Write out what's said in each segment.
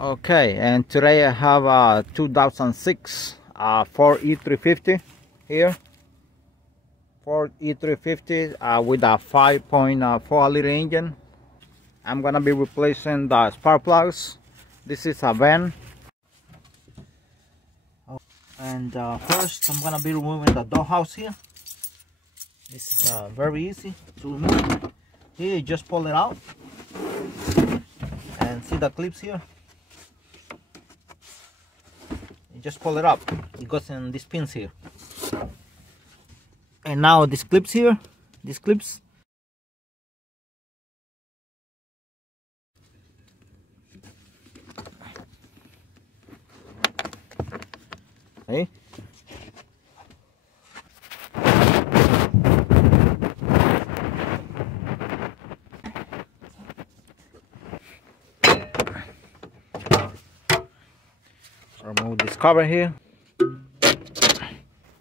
Okay, and today I have a 2006 Ford E350 here. Ford E350 with a 5.4 liter engine. I'm gonna be replacing the spark plugs. This is a van. And first I'm gonna be removing the door house here. This is very easy to remove. Here you just pull it out and see the clips here. You just pull it up, it goes in these pins here. And now these clips here, these clips, okay. Remove this cover here.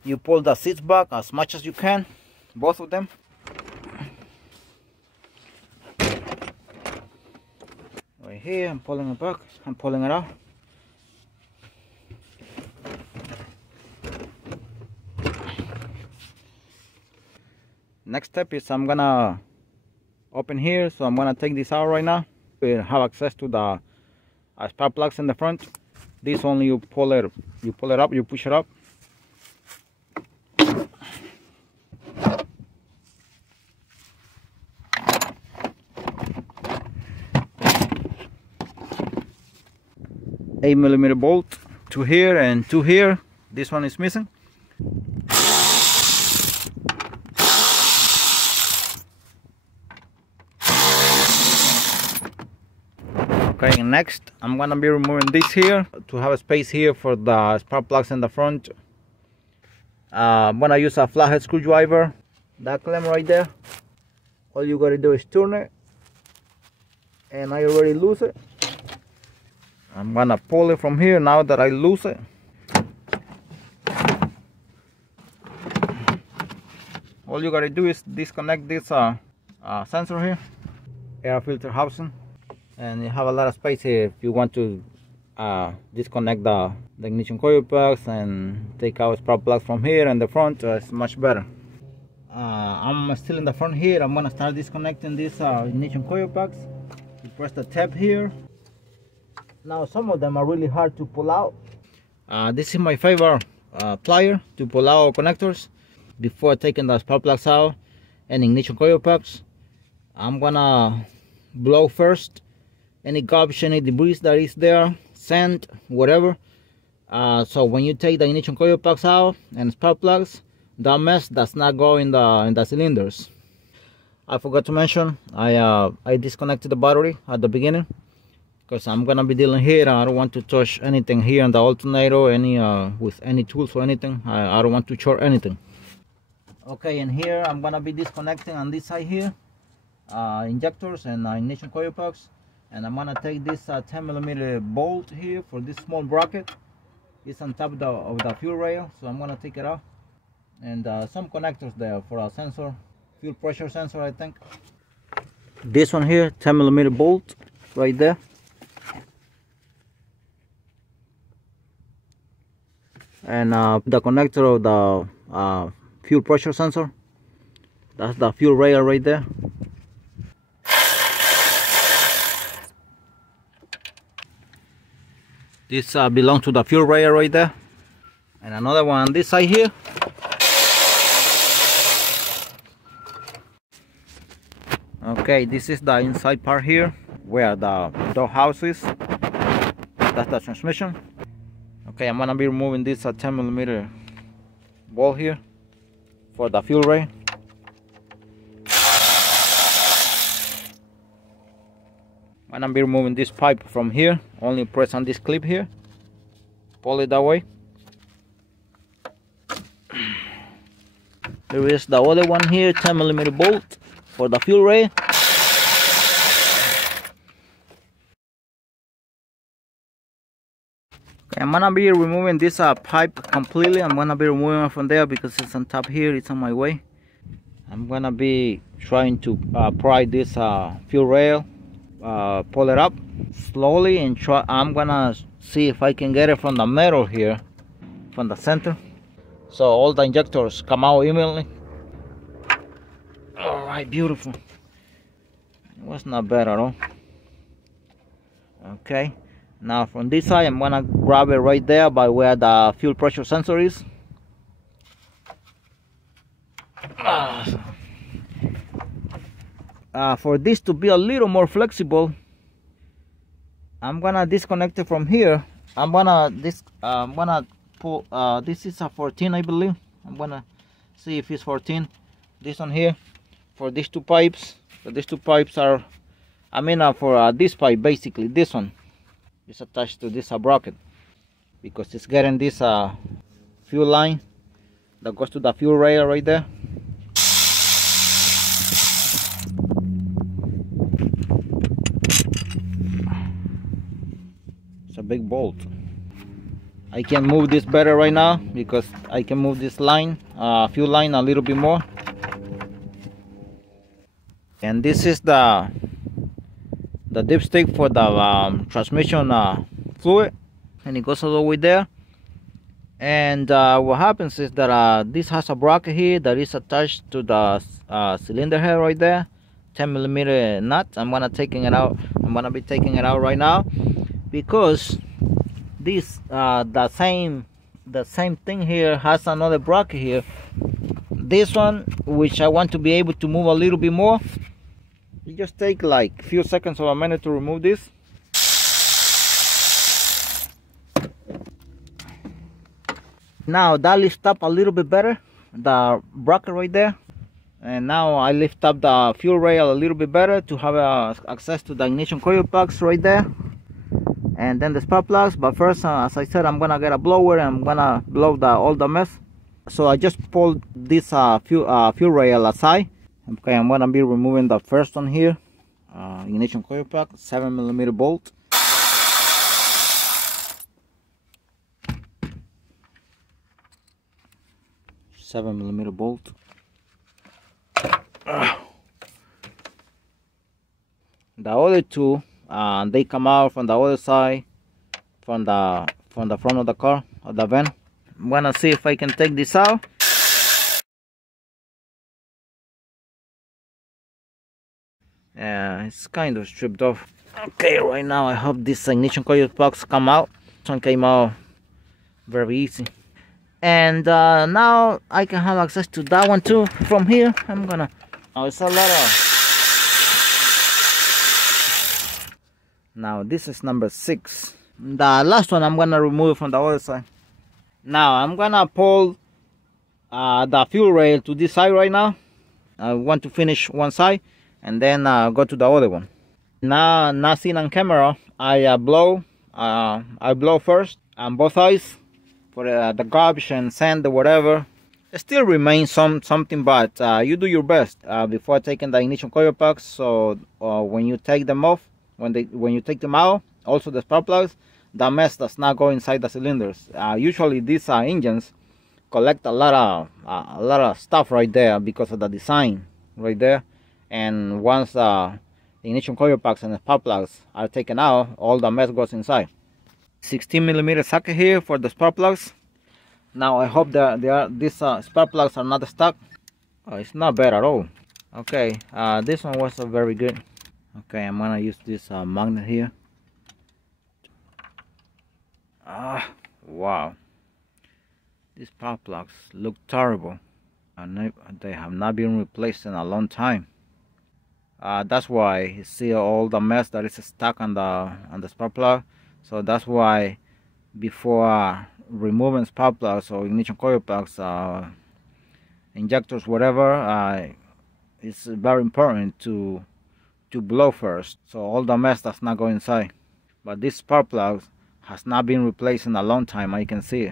You pull the seats back as much as you can, both of them. Right here, I'm pulling it back, I'm pulling it out. Next step is I'm gonna open here, so I'm gonna take this out right now. We have access to the spark plugs in the front. This only you pull it up, you push it up. $8mm bolt, two here and two here. This one is missing. Okay, next I'm gonna be removing this here to have a space here for the spark plugs in the front. I'm gonna use a flathead screwdriver. That clamp right there, all you gotta do is turn it, and I already loose it. I'm gonna pull it from here now that I loose it. All you gotta do is disconnect this sensor here, air filter housing, and you have a lot of space here if you want to disconnect the ignition coil plugs and take out spark plugs from here and the front. It's much better. I'm still in the front here. I'm gonna start disconnecting these ignition coil plugs. You press the tab here. Now some of them are really hard to pull out. This is my favorite plier to pull out connectors. Before taking the spark plugs out and ignition coil plugs, I'm gonna blow first any garbage, any debris that is there, sand, whatever. So when you take the ignition coil plugs out and spark plugs, that mess does not go in the cylinders. I forgot to mention, I disconnected the battery at the beginning because I'm gonna be dealing here. I don't want to touch anything here in the alternator, with any tools or anything. I don't want to short anything. Okay, and here I'm gonna be disconnecting on this side here, injectors and ignition coil plugs. And I'm gonna take this 10mm bolt here for this small bracket. It's on top of the fuel rail, so I'm gonna take it out. And some connectors there for a sensor, fuel pressure sensor, I think. This one here, 10mm bolt right there. And the connector of the fuel pressure sensor. That's the fuel rail right there. This belongs to the fuel rail right there. And another one on this side here. Okay, this is the inside part here where the door house is. That's the transmission. Okay, I'm gonna be removing this 10mm ball here for the fuel rail. I'm gonna be removing this pipe from here. Only press on this clip here, pull it that way. There is the other one here, 10mm bolt for the fuel rail. Okay, I'm gonna be removing this pipe completely. I'm gonna be removing it from there because it's on top here, it's on my way. I'm gonna be trying to pry this fuel rail, pull it up slowly and try. I'm gonna see if I can get it from the metal here, from the center, so all the injectors come out evenly. All right, beautiful. It was not bad at all. Okay, now from this side I'm gonna grab it right there by where the fuel pressure sensor is. For this to be a little more flexible, I'm gonna disconnect it from here. I'm gonna pull. This is a 14, I believe. I'm gonna see if it's 14. This one here for these two pipes. So these two pipes are, for this pipe, basically this one is attached to this bracket because it's getting this fuel line that goes to the fuel rail right there. It's a big bolt. I can move this better right now because I can move this line, fuel line, a little bit more. And this is the dipstick for the transmission fluid, and it goes all the way there. And what happens is that this has a bracket here that is attached to the cylinder head right there, 10mm nut. I'm gonna be taking it out right now because this the same thing here has another bracket here. This one, which I want to be able to move a little bit more. You just take like a few seconds or a minute to remove this. Now that lifts up a little bit better, the bracket right there. And now I lift up the fuel rail a little bit better to have access to the ignition coil plugs right there. And then the spark plugs. But first, as I said, I'm gonna get a blower and I'm gonna blow all the mess. So I just pulled this fuel rail aside. Okay, I'm gonna be removing the first one here, ignition coil plug, 7mm bolt. Bolt. The other two, they come out from the other side, from the front of the car, of the van. I'm gonna see if I can take this out. Yeah, it's kind of stripped off. Okay, right now I hope this ignition coil plugs come out. This one came out very easy. And now I can have access to that one too from here. I'm gonna, it's a lot of, now this is number 6. The last one I'm gonna remove from the other side. Now I'm gonna pull the fuel rail to this side right now. I want to finish one side and then go to the other one. Now, not seen on camera, I blow first on both sides for the garbage and sand or whatever. It still remains something, but you do your best before taking the ignition coil plugs. So when you take them off, when you take them out, also the spark plugs, the mess does not go inside the cylinders. Usually these engines collect a lot of stuff right there because of the design right there. And once the ignition coil plugs and the spark plugs are taken out, all the mess goes inside. 16mm socket here for the spark plugs. Now I hope that these spark plugs are not stuck. It's not bad at all. Okay, this one was very good. Okay, I'm gonna use this magnet here. Wow, these spark plugs look terrible, and they have not been replaced in a long time. That's why you see all the mess that is stuck on the spark plug. So that's why before removing spark plugs or ignition coil plugs, injectors, whatever, it's very important to blow first, so all the mess does not go inside. But this spark plug has not been replaced in a long time. I can see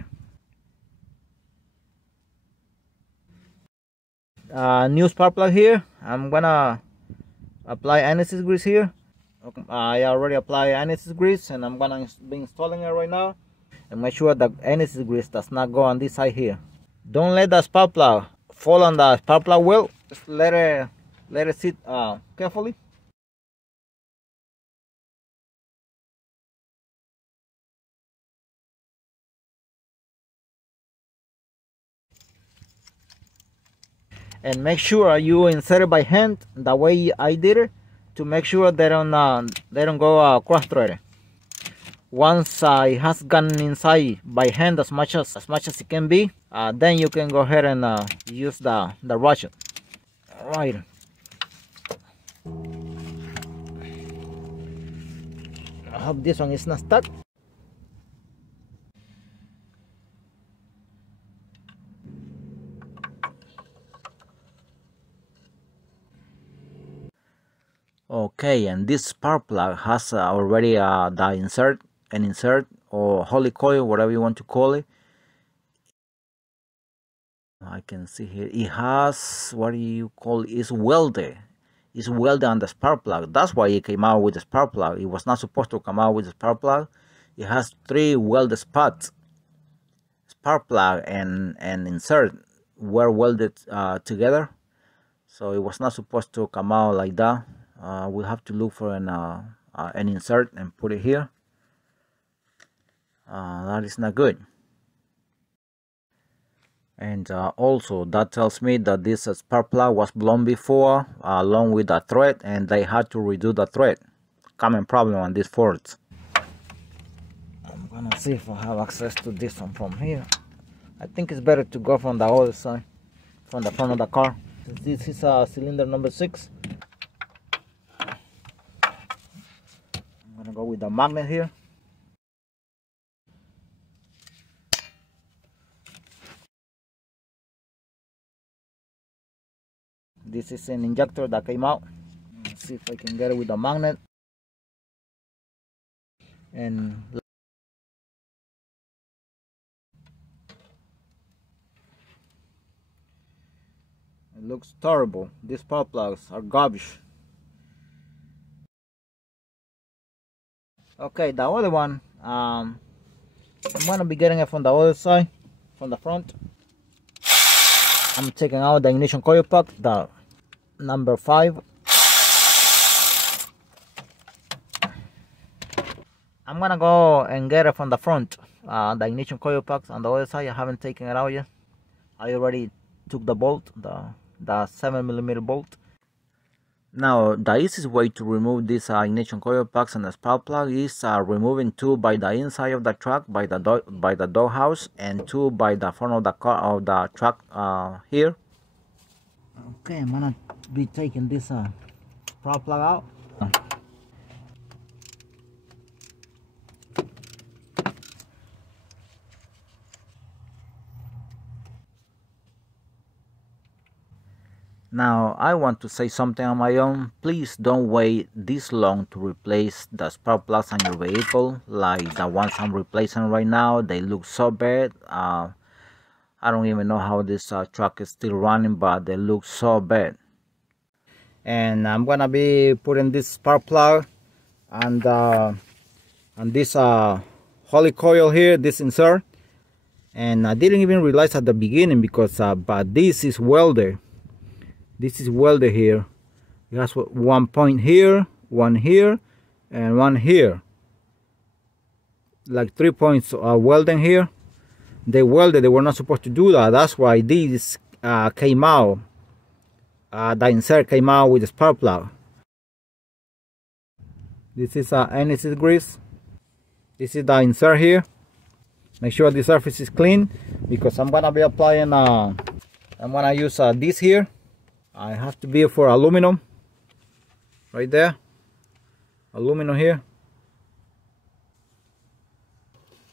it. New spark plug here. I'm gonna apply anti-seize grease here. I already applied anti-seize grease and I'm gonna be installing it right now. And make sure that anti-seize grease does not go on this side here. Don't let the spark plug fall on the spark plug wheel. Just let it sit carefully. and make sure you insert it by hand the way I did it, to make sure they don't go cross-threaded. Once it has gone inside by hand as much as it can be, then you can go ahead and use the ratchet. All right. I hope this one is not stuck. Okay, and this spark plug has already the insert or holy coil, whatever you want to call it. I can see here it has, what do you call it? It's welded. It's welded on the spark plug. That's why it came out with the spark plug. It was not supposed to come out with the spark plug. It has 3 welded spots. Spark plug and insert were welded together, so it was not supposed to come out like that. We'll have to look for an insert and put it here. That is not good. And also that tells me that this spark plug was blown before along with the thread, and they had to redo the thread. Common problem on these Fords. I'm gonna see if I have access to this one from here. I think it's better to go from the other side, from the front of the car. This is cylinder number 6. I'm gonna go with the magnet here. This is an injector that came out. Let's see if I can get it with the magnet. And it looks terrible. These spark plugs are garbage. Okay, the other one, I'm gonna be getting it from the other side, from the front. I'm taking out the ignition coil pack, the number 5. I'm gonna go and get it from the front. The ignition coil packs on the other side, I haven't taken it out yet. I already took the bolt, the 7mm bolt. Now the easiest way to remove these ignition coil packs and the spark plug is removing 2 by the inside of the truck, by the doghouse, and 2 by the front of the car, of the truck here. Okay, I'm gonna be taking this spark plug out. Now I want to say something on my own. Please don't wait this long to replace the spark plugs on your vehicle, like the ones I'm replacing right now. They look so bad. I don't even know how this truck is still running, but they look so bad. And I'm gonna be putting this spark plug and this holy coil here, this insert. And I didn't even realize at the beginning because but this is welded. This is welded here. It has 1 point here, 1 here, and 1 here. Like 3 points welding here. They welded. They were not supposed to do that. That's why this came out. The insert came out with the spark plug. This is NSC grease. This is the insert here. Make sure the surface is clean because I'm gonna be applying. I'm gonna use this here. I have to be for aluminum, right there, aluminum here.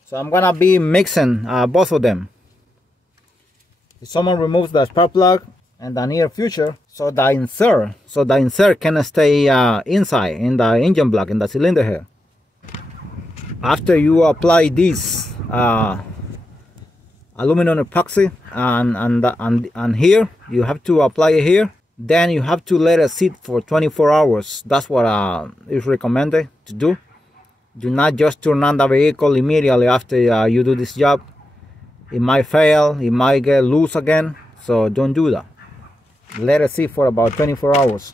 So I'm gonna be mixing both of them. If someone removes the spark plug in the near future, so the insert can stay inside in the engine block, in the cylinder here. After you apply this aluminum epoxy and here, you have to apply it here. Then you have to let it sit for 24 hours. That's what is recommended to do. Do not just turn on the vehicle immediately after you do this job. It might fail, it might get loose again, so don't do that. Let it sit for about 24 hours.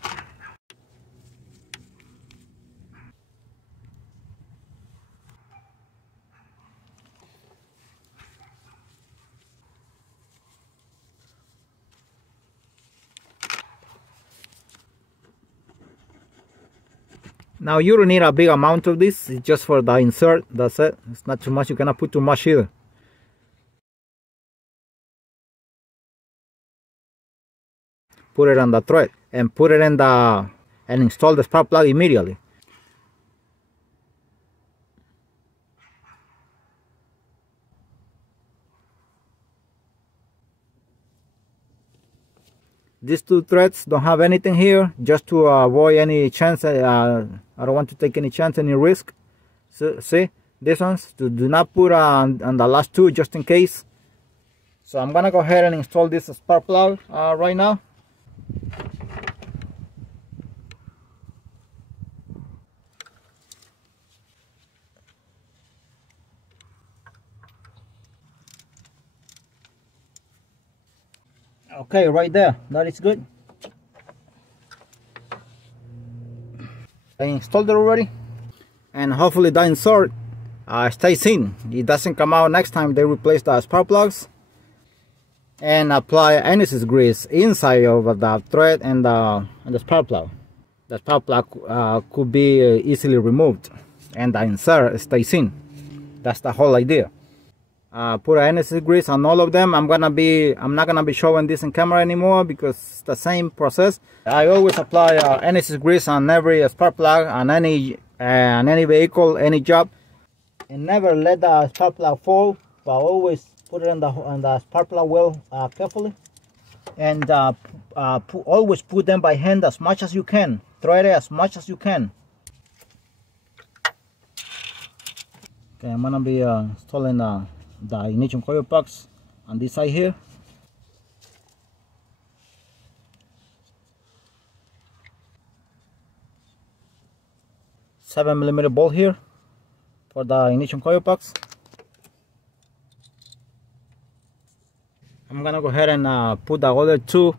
Now you don't need a big amount of this, it's just for the insert, that's it. It's not too much, you cannot put too much either. Put it on the thread and put it in the and install the spark plug immediately. These two threads don't have anything here, just to avoid any chance. I don't want to take any chance, any risk. So, see, these ones, do not put on the last two just in case. So I'm gonna go ahead and install this spark plug right now. Okay, right there, that is good. I installed it already, and hopefully that insert stays in. It doesn't come out next time they replace the spark plugs. And apply anise grease inside of the thread and the spark plug. The spark plug could be easily removed, and the insert stays in. That's the whole idea. Put anise grease on all of them. I'm not gonna be showing this in camera anymore because it's the same process. I always apply anise grease on every spark plug on any vehicle, any job, and never let the spark plug fall, but always put it on the spark plug well carefully, and always put them by hand as much as you can. Thread it as much as you can. Okay, I'm gonna be installing the ignition coil box on this side here. $7mm bolt here for the ignition coil box. I'm gonna go ahead and put the other two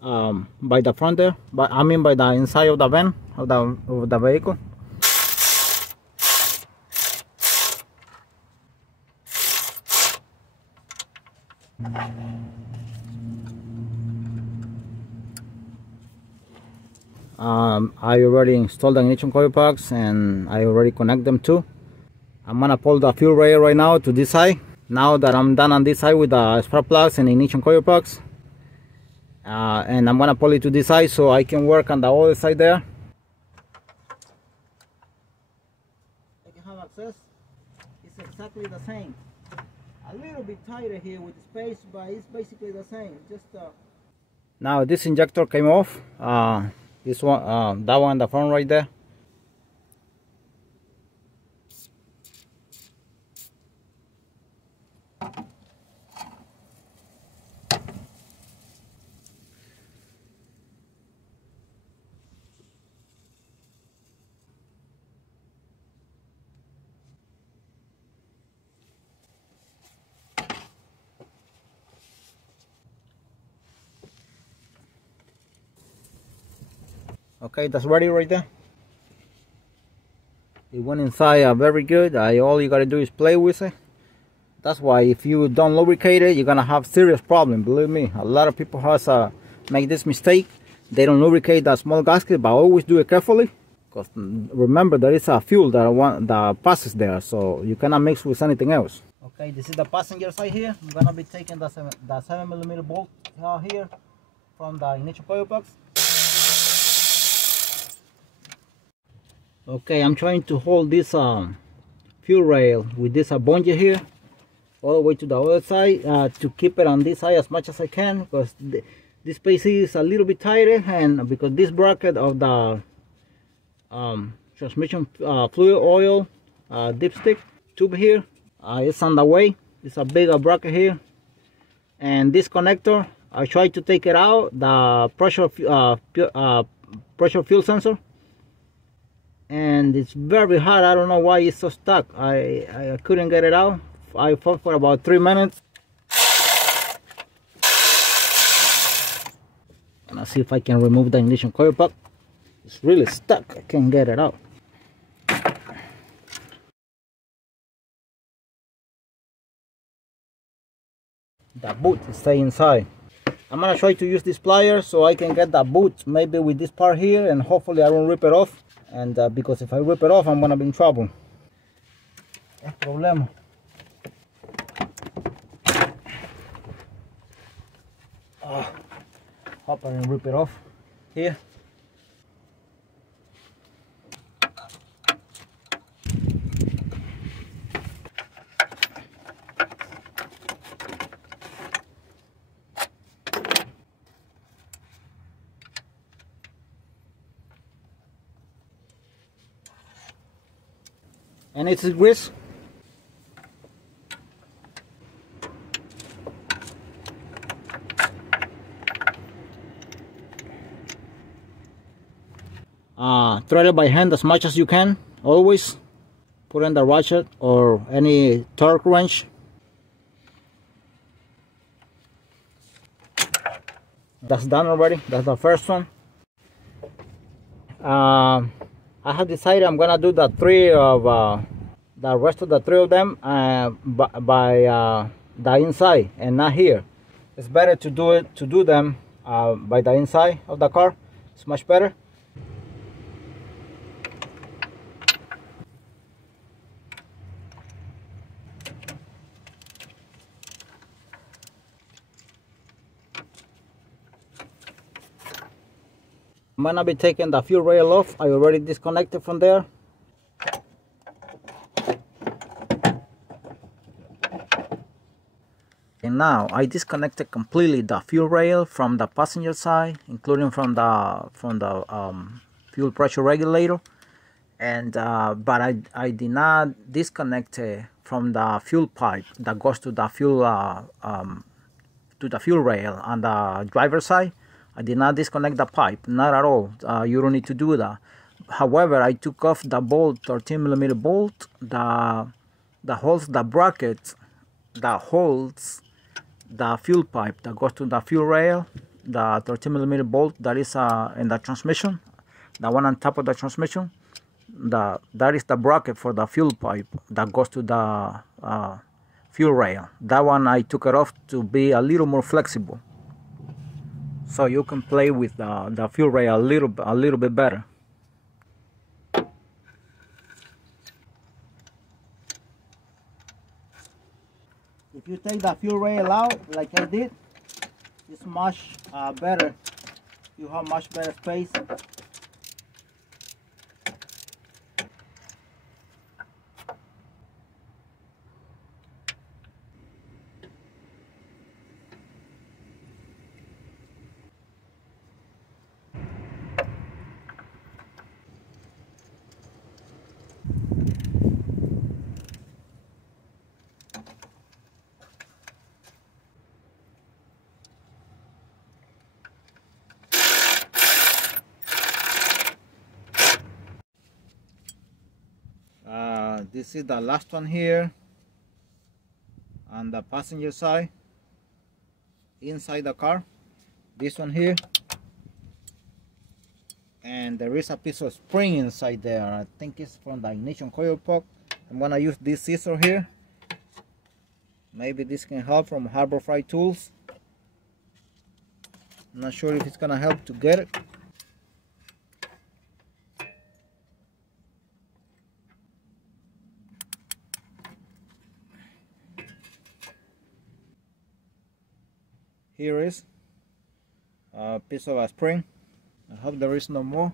by the front there, but I mean by the inside of the van of the vehicle. I already installed the ignition coil box and I already connect them too. I'm gonna pull the fuel rail right now to this side. Now that I'm done on this side with the spark plugs and ignition coil box, and I'm gonna pull it to this side so I can work on the other side there. I can have access. It's exactly the same. A little bit tighter here with the space, but it's basically the same. Just now this injector came off. This one, that one in the front right there. Okay, that's ready right there. It went inside very good. All you gotta do is play with it. That's why if you don't lubricate it, you're gonna have serious problem. Believe me, a lot of people has make this mistake. They don't lubricate that small gasket, but always do it carefully. Because remember, there is a fuel that passes there, so you cannot mix with anything else. Okay, this is the passenger side here. I'm gonna be taking the 7mm bolt here from the ignition coil box. Okay, I'm trying to hold this fuel rail with this bungee here all the way to the other side to keep it on this side as much as I can, because this space is a little bit tighter, and because this bracket of the transmission fluid oil dipstick tube here is on the way. It's a bigger bracket here, and this connector, I tried to take it out, the pressure fuel sensor, and it's very hard. I don't know why it's so stuck. I couldn't get it out. I fought for about 3 minutes. And I'll see if I can remove the ignition coil plug. It's really stuck. I can't get it out. The boot stay inside. I'm gonna try to use this pliers so I can get the boot maybe with this part here, and hopefully I won't rip it off. and because if I rip it off, I'm gonna be in trouble. Es problema. Hop and rip it off here. And it's grease. Thread it by hand as much as you can. Always put in the ratchet or any torque wrench. That's done already. That's the first one. I have decided I'm gonna do the rest of the three of them by the inside and not here. It's better to do them by the inside of the car. It's much better. I'm gonna be taking the fuel rail off. I already disconnected from there. And now I disconnected completely the fuel rail from the passenger side, including from the fuel pressure regulator. And but I did not disconnect from the fuel pipe that goes to the fuel rail on the driver's side. I did not disconnect the pipe, not at all. You don't need to do that. However, I took off the bolt, 13mm bolt, the holds the bracket that holds the fuel pipe that goes to the fuel rail, the 13mm bolt that is in the transmission, the one on top of the transmission. That is the bracket for the fuel pipe that goes to the fuel rail. That one I took it off to be a little more flexible, so you can play with the fuel rail a little bit better. If you take the fuel rail out like I did, it's much better. You have much better space. This is the last one here on the passenger side inside the car. This one here, and there is a piece of spring inside there. I think it's from the ignition coil plug. I'm gonna use this scissor here. Maybe this can help from Harbor Freight Tools. I'm not sure if it's gonna help to get it. Here is a piece of a spring. I hope there is no more.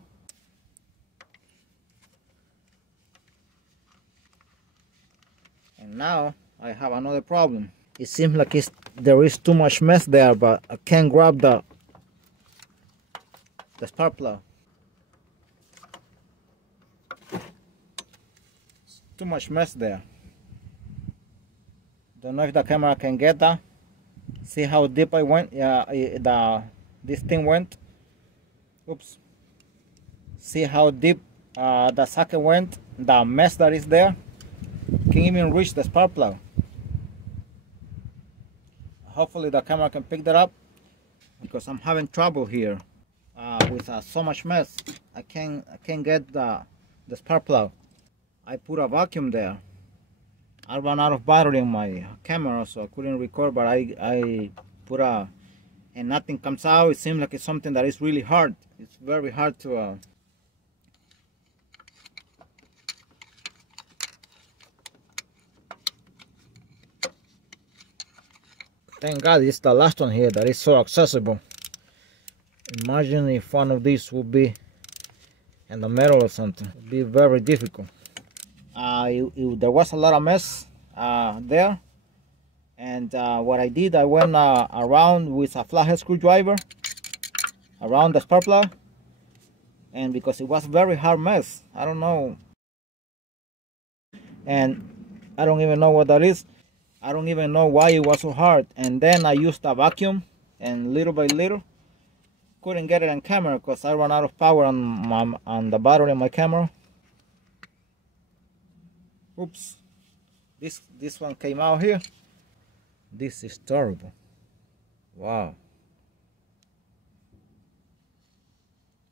And now I have another problem. It seems like there is too much mess there, but I can't grab the spark plug. It's too much mess there. Don't know if the camera can get that. See how deep I went? Yeah, this thing went. Oops. See how deep the socket went? The mess that is there. Can't even reach the spark plug. Hopefully the camera can pick that up, because I'm having trouble here with so much mess. I can't get the spark plug. I put a vacuum there. I ran out of battery in my camera, so I couldn't record, but I put and nothing comes out. It seems like it's something that is really hard. It's very hard to Thank God it's the last one here that is so accessible. Imagine if one of these would be in the middle or something. It would be very difficult. There was a lot of mess there. And what I did, I went around with a flathead screwdriver around the spark plug. And because it was very hard mess, I don't know. And I don't even know what that is. I don't even know why it was so hard. And then I used a vacuum, and little by little, couldn't get it on camera because I ran out of power on the battery in my camera. Oops, this one came out here. This is terrible. Wow.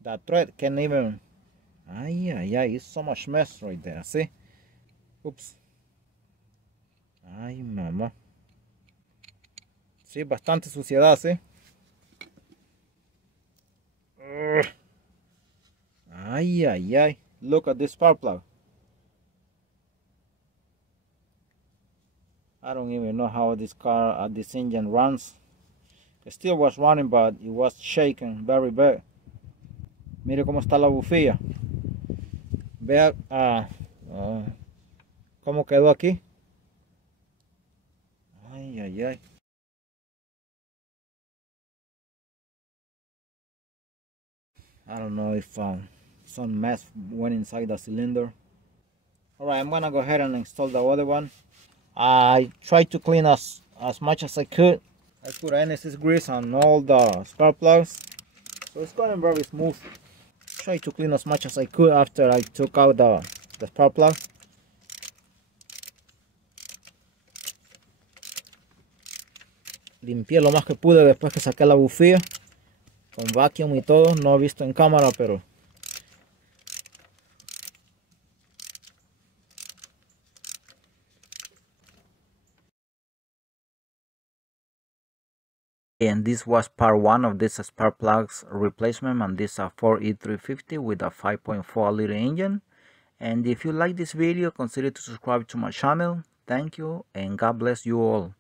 That thread can't even. Yeah, it's so much mess right there. See? Oops. Ay, mamá. Sí, bastante suciedad, ¿sí? Ay. Look at this spark plug. I don't even know how this car, this engine runs. It still was running, but it was shaking very bad. Mire cómo está la bufía. Vea cómo quedó aquí. Ay. I don't know if some mess went inside the cylinder. Alright, I'm gonna go ahead and install the other one. I tried to clean as much as I could. I put NSS grease on all the spark plugs, so it's going very smooth. Try to clean as much as I could after I took out the spark plug. Limpié lo más que pude después que saqué la bufía con vacuum y todo. No he visto en cámara, pero and this was part 1 of this spark plugs replacement on this Ford E350 with a 5.4 liter engine. And if you like this video, consider to subscribe to my channel. Thank you and God bless you all.